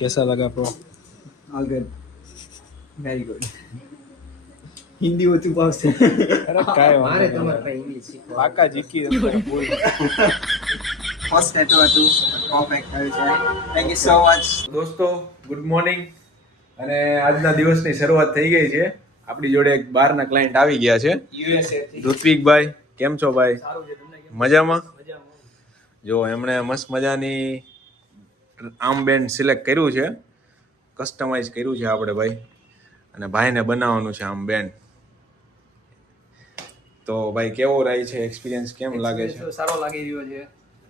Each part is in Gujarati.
कैसा लगा pro? All good. Very good. Hindi ઓછું ભાવશે. અરે કાંઈ મારે વાંધો તમારે નહીં. પાસે ઇંગ્લિશ શીખવા. પાકા જીકી બોલ. ફર્સ્ટ ટેટુ હતું પરફેક્ટ થયું છે. Thank you so much. દોસ્તો ગુડ મોર્નિંગ અને આજના દિવસની શરૂઆત થઈ ગઈ છે. આપણી જોડે એક બહારના ક્લાયન્ટ આવી ગયા છે યુએસએ થી. ઋત્વિકભાઈ, કેમ છો ભાઈ? સારું છે તમને કેમ? મજામાં? મજામાં. જો એમણે મસ્ત મજાની આર્મ બેન્ડ સિલેક્ટ કર્યું છે, કસ્ટમાઇઝ કર્યું છે આપણે ભાઈ, અને ભાઈને બનાવવાનું છે આર્મ બેન્ડ. તો ભાઈ કેવો રહી છે એક્સપિરિયન્સ, કેમ લાગે છે? સારો લાગી રહ્યો છે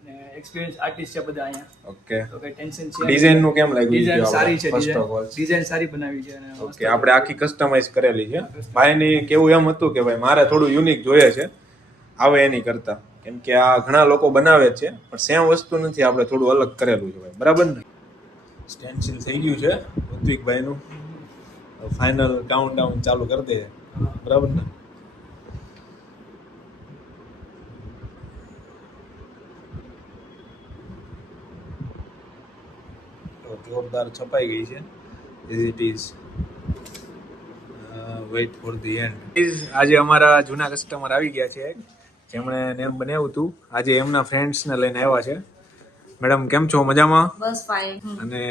અને એક્સપિરિયન્સ આર્ટિસ્ટ છે બધા અહીંયા, ઓકે, તો કઈ ટેન્શન છે. ડિઝાઇન નું કેમ લાગ્યું? ડિઝાઇન સારી છે, ફર્સ્ટ ઓફ ઓલ ડિઝાઇન સારી બનાવી છે અને ઓકે, આપણે આખી કસ્ટમાઇઝ કરેલી છે. ભાઈની કેવું એમ હતું કે ભાઈ મારે થોડું યુનિક જોઈએ છે આવે એની કરતા, કેમ કે આ ઘણા લોકો બનાવે જ છે પણ સેમ વસ્તુ નથી, આપણે થોડું અલગ કરેલું છે ભાઈ, બરાબર ને? સ્ટેન્સિલ થઈ ગયું છે ઋત્વિકભાઈનું, ફાઇનલ કાઉન્ટડાઉન ચાલુ કરી દે, બરાબર ને? જોરદાર છપાઈ ગઈ છે as it is. Weight for the end. આજે અમારા જૂના કસ્ટમર આવી ગયા છે જેમણે નેમ બનાવ્યું હતું. આજે એમના ફ્રેન્ડ્સને લઈને આવ્યા છે. મેડમ કેમ છો? મજામાં? બસ ફાઇન. અને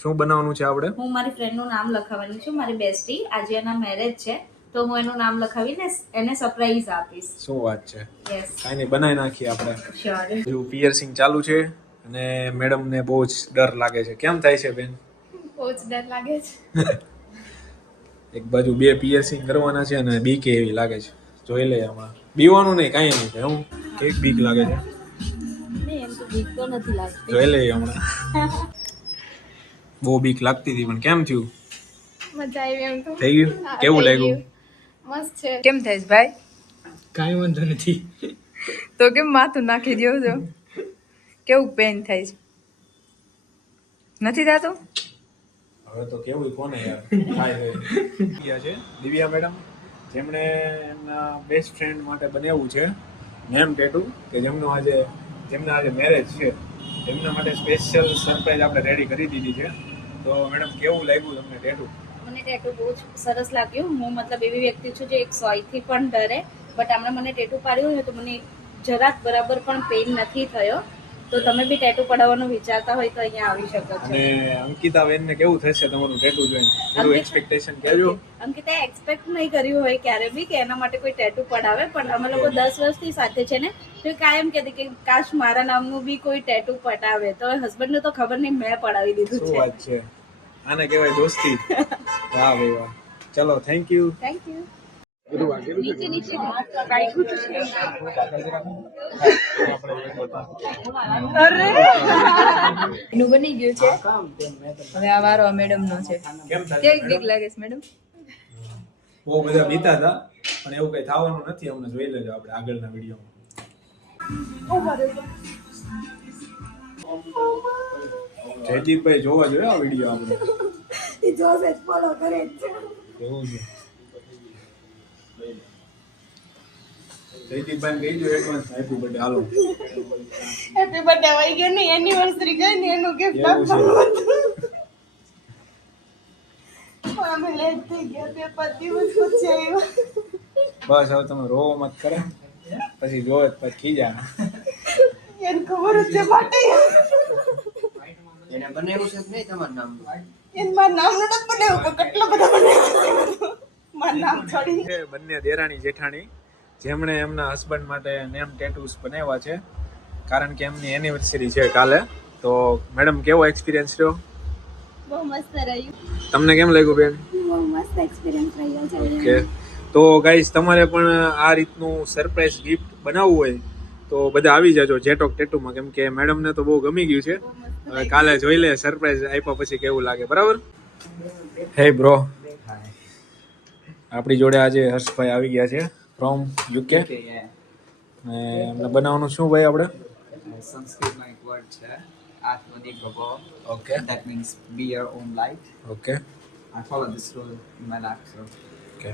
શું બનાવવાનું છે આપણે? હું મારી ફ્રેન્ડનું નામ લખાવવાની છું, મારી બેસ્ટી. આજે એના મેરેજ છે તો હું એનું નામ લખાવીને એને સરપ્રાઈઝ આપીશ. શું વાત છે? યસ, કાંઈ નહીં, બનાવી નાખીએ આપણે. શ્યોર. હજુ પિયર્સિંગ ચાલુ છે અને મેડમને બહુ જ ડર લાગે છે. કેમ થાય છે બેન? બહુ જ ડર લાગે છે. એક બાજુ બે પિયર્સિંગ કરવાના છે અને બીક એવી લાગે છે. જોઈ લે હમણાં. બીવાનું નહીં, કાંઈ નહીં થાય. હું કેક બીક લાગે છે. નહીં, એમ તો બીક તો નથી લાગતી. જોઈ લે હમણાં. બહુ બીક લાગતી હતી પણ કેમ થયું? મજા આવી એમ તો. થઈ ગયું? કેવું લાગ્યું? મસ્ત છે. કેમ થાય છે ભાઈ? કાંઈ વાંધો નથી. તો કેમ માથું નાખી દો છો? કેવું પેન થાય છે? નથી થતું? હવે તો કેવું કોને યાર થાય છે. દિવ્યા મેડમ જેમણે એમના બેસ્ટ ફ્રેન્ડ માટે બનાવ્યું છે નેમ ટેટુ, કે જેમના આજે મેરેજ છે, એમના માટે સ્પેશિયલ સરપ્રાઈઝ આપણે રેડી કરી દીધી છે. તો મેડમ કેવું લાગ્યું તમને ટેટુ? મને ટેટુ બહુ જ સરસ લાગ્યું. હું મતલબ એવી વ્યક્તિ છું જે એક સોયથી પણ ડરે, બટ આમણે મને ટેટુ પાડ્યું ને તો મને જરાક બરાબર પણ પેઇન નથી થયો. તો તમે બી ટેટુ પડાવવાનું વિચારતા હોય તો અહીંયા આવી શકો છો. અને અંકિતા બેનને કેવું થશે તમારું ટેટુ જોઈને? થોડું એક્સપેક્ટેશન કહેજો. અંકિતાએ એક્સપેક્ટ નહીં કર્યું હોય ક્યારે બી કે એના માટે કોઈ ટેટુ પડાવે, પણ અમે લોકો 10 વર્ષથી સાથે છે ને, તો એ કાયમ કહેતી કે કાશ મારા નામનું બી કોઈ ટેટુ પડાવે. તો હસબન્ડને તો ખબર નહીં, મેં પડાવી દીધું શું છે. વાત છે, આને કહેવાય દોસ્તી. વાહ ભાઈ વાહ. ચલો, થેન્ક યુ. Thank you. નીચે નીચે કાઢ્યું તો છે. એનું બની ગયું છે. હવે આ વારો આ મેડમ નો છે. કેમ થાય કેવી બીક લાગે છે મેડમ? બહુ બધા બીતા હતા પણ એવું કઈ થવાનું નથી. અમને જોઈ લેજો આપણે આગળના વિડીયોમાં. જયદીપભાઈ જોવા જોઈએ આ વિડીયો આપણે. એ જોશે જ, ફોલો કરે જ છે. એવું છે. જયદીપભાઈ કહી દો એડવાન્સ હેપી બર્થડે. હાલો, હેપી બર્થડે વઈ ગયો ને, એનિવર્સરી ગઈ ને એનું ગિફ્ટ એવું છે. આપવાનું હતું. અમે લેટ થઈ ગયા, બે પતિ પૂછે આવ્યો. બસ હવે તમે રોવો મત કરે, પછી જોવે પછી ખીજા. એને ખબર જ છે માટે એને બનાવ્યું છે કે નહીં તમારું નામ? એને મારું નામ નથી બનાવ્યું, પણ કેટલા બધા બનાવ્યું મારું નામ છોડી. છે બંને દેરાણી જેઠાણી જેમણે એમના હસબન્ડ માટે નેમ ટેટુસ બનાવ્યા છે, કારણ કે એમની એનિવર્સરી છે કાલે. તો મેડમ કેવો એક્સપિરિયન્સ રહ્યો? બહુ મસ્ત રહ્યું. તમને કેમ લાગ્યું બેન? બહુ મસ્ત એક્સપિરિયન્સ રહ્યો છે. ઓકે, તો ગાઈસ તમારે પણ આ રીતનું સરપ્રાઈઝ ગિફ્ટ બનાવવું હોય તો બધા આવી જાજો જેટોક ટેટુમાં, કેમ કે મેડમને તો બહુ ગમી ગયું છે. હવે કાલે જોઈ લે સરપ્રાઈઝ આપ્યા પછી કેવું લાગે, બરાબર? હે બ્રો, આપણી જોડે આજે હર્ષભાઈ આવી ગયા છે ફ્રોમ યુકે. Okay, yeah. ને એમને બનાવવાનું શું ભાઈ આપણે? સંસ્કૃતમાં એક વર્ડ છે આત્મનિર્ભર. Okay That means be your own light. Okay I follow this rule in my life. So okay.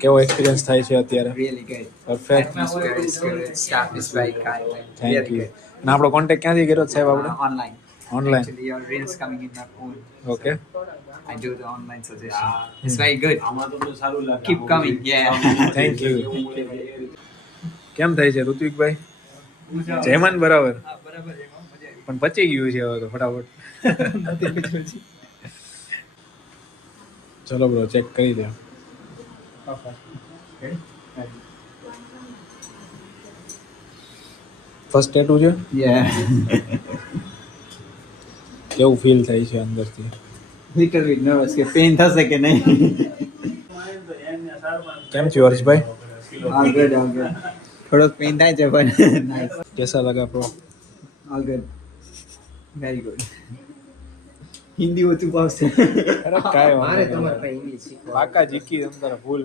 કેવો એક્સપિરિયન્સ થાય છે અત્યારે? Really good. Perfect, Atmosphere is good. Staff is very kind. Thank Really you. good. અને આપણો કોન્ટેક્ટ ક્યાંથી કર્યો છે સાહેબ આપણે? Online. Online. Actually, your reels coming in my phone. Okay. So I do the online suggestion. It's very good. Keep coming. Yeah. Thank you. કેમ થાય છે ઋત્વિકભાઈ? જયમાન બરાબર, હા બરાબર છે એમાં મજા આવી. પણ પચી ગયું છે હવે તો ફટાફટ. ચલો બ્રો, ચેક કરી દો. ફર્સ્ટ ટેટુ છે, Yeah. કેવું ફીલ થાય છે અંદરથી? Little bit nervous કે pain થશે કે નહીં. કેમ છો Harshbhai? All good, all good. થોડોક pain થાય છે પણ nice. કેસા લગા pro? All good. Very good. Hindi ઓછું ભાવશે. અરે કાંઈ વાંધો મારે નહીં. તમારે પાસે ઇંગ્લિશ શીખવાનું. પાકા જીકી અંદર ભૂલ.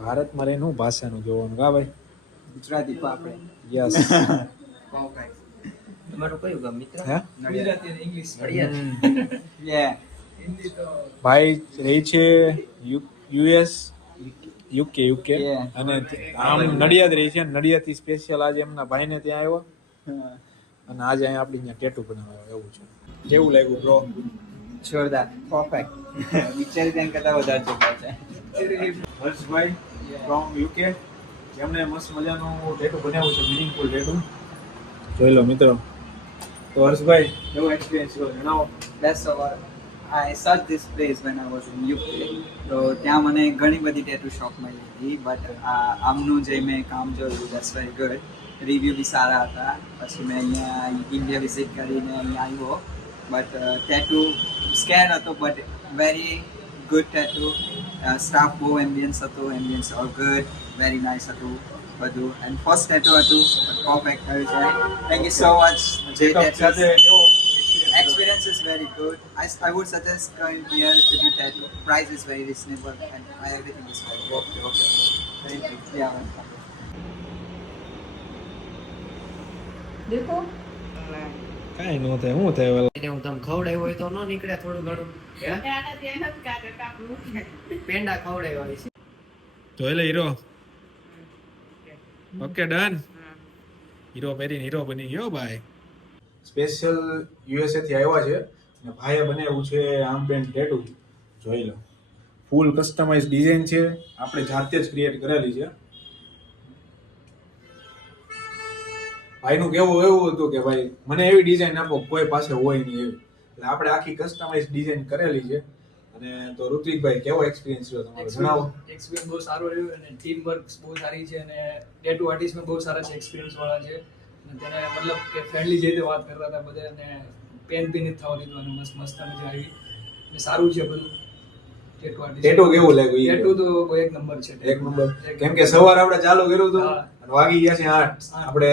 ભારતમાં રહીને હું ભાષાનું જોવાનું કા ભાઈ? ગુજરાતી પાપડે. યસ. તમારું કયું ગામ મિત્ર? હે? ગુજરાતી અને ઇંગ્લિશ Yeah. હિન્દી તો ભાઈ રહી છે યુએસ યુકે Yeah. અને આમ નડિયાદ રહી છે. નડિયાદથી સ્પેશિયલ આજે એમના ભાઈને ત્યાં આવ્યો અને આજે અહીંયા આપણી ત્યાં ટેટુ બનાવ્યો એવું છે. કેવું લાગ્યું બ્રો? જોરદાર. Perfect. વિચારી તેમ કરતા વધારે જોરદાર છે. હર્ષભાઈ ફ્રોમ યુકે, જેમણે મસ્ત મજાનું ટેટુ બનાવ્યું છે, મિનિંગફુલ ટેટુ. જોઈ લો મિત્રો. તો હર્ષભાઈ કેવો એક્સપિરિયન્સ રહ્યો જણાવો. That's all. I searched this place when I was in UK. તો ત્યાં મને ઘણી બધી ટેટુ શોપ મળી હતી બટ આમનું જે મેં કામ જોયું that's very good. રિવ્યુ બી સારા હતા. પછી મેં અહીંયા ઇન્ડિયા વિઝિટ કરીને અહીંયા આવ્યો બટ ટેટુ સ્કેર હતો but very good tattoo. Staff બહુ એમ્બિયન્સ હતો, ambience all good, very nice હતું બધું. એન્ડ ફર્સ્ટ ટેટુ હતું પરફેક્ટ થયું છે. Thank you so much. જે સાથે ટેટુ કેવો experience is very good. I would suggest coming here to do tattoo. Price is very reasonable and everything is very good. Okay. Thank you. Yeah, welcome. દેખો કાંઈ ન થાય, શું થાય વેલા? હું તમે ખવડાવ્યો હોય તો ન નીકળે થોડું ઘણું પેંડા ખવડાવ્યા હોય છે. જોઈ લે હીરો. Okay done. હીરો પહેરીને હીરો બની ગયો ભાઈ. સ્પેશિયલ યુએસએ થી આવ્યા છે અને ભાઈએ બનાવ્યું છે આર્મબેન્ડ ટેટુ. જોઈ લો, ફૂલ કસ્ટમાઇઝ ડિઝાઇન છે, આપણે જાતે જ ક્રિએટ કરેલી છે. ભાઈનું કેવું એવું હતું કે ભાઈ મને એવી ડિઝાઇન આપો કોઈ પાસે હોય નહીં એવી, એટલે આપણે આખી કસ્ટમાઇઝ ડિઝાઇન કરેલી છે. અને તો ઋત્વિકભાઈ કેવો એક્સપિરિયન્સ રહ્યો તમારો જણાવો. એક્સપિરિયન્સ બહુ સારો રહ્યો અને ટીમ વર્ક બહુ સારી છે અને ટેટુ આર્ટિસ્ટ બહુ સારા છે, એક્સપિરિયન્સ વાળા છે અને તેને મતલબ કે ફ્રેન્ડલી જે રીતે વાત કરતા હતા બધા અને પેન પી નથી થવા દીધું અને મસ્ત મસ્ત મજા આવી અને સારું છે બધું. ટેટુ આર્ટિસ્ટ ટેટુ કેવું લાગ્યું? ટેટુ તો એક નંબર છે. એક નંબર. કેમ કે સવાર આપણે ચાલુ કર્યું હતું હા. અને વાગી ગયા છે 8. આપણે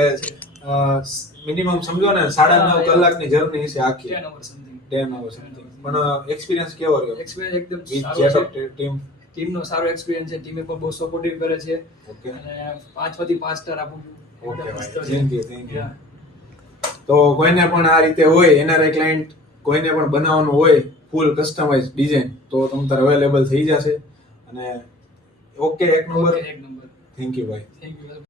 મિનિમમ સમજો ને 9.5 કલાકની જર્ની છે આખી. 10 hours something. 10 hours something. પણ એક્સપિરિયન્સ કેવો રહ્યો? એક્સપિરિયન્સ એકદમ વિથ સારો જેટ છે. ટીમ. ટીમનો સારો એક્સપિરિયન્સ છે. ટીમે પણ બહુ સપોર્ટિવ કરે છે ઓકે અને 5 માંથી 5 સ્ટાર આપું છું. ઓકે એકદમ મસ્ત છે. Thank you, thank you. Yeah. તો કોઈને પણ આ રીતે હોય એનઆરઆઈ ક્લાયન્ટ, કોઈને પણ બનાવવાનું હોય ફૂલ કસ્ટમાઇઝ ડિઝાઇન, તો તમ તારે અવેલેબલ થઈ જશે. અને ઓકે, એક નંબર. Okay, એક નંબર. થેન્ક યુ ભાઈ. Thank you.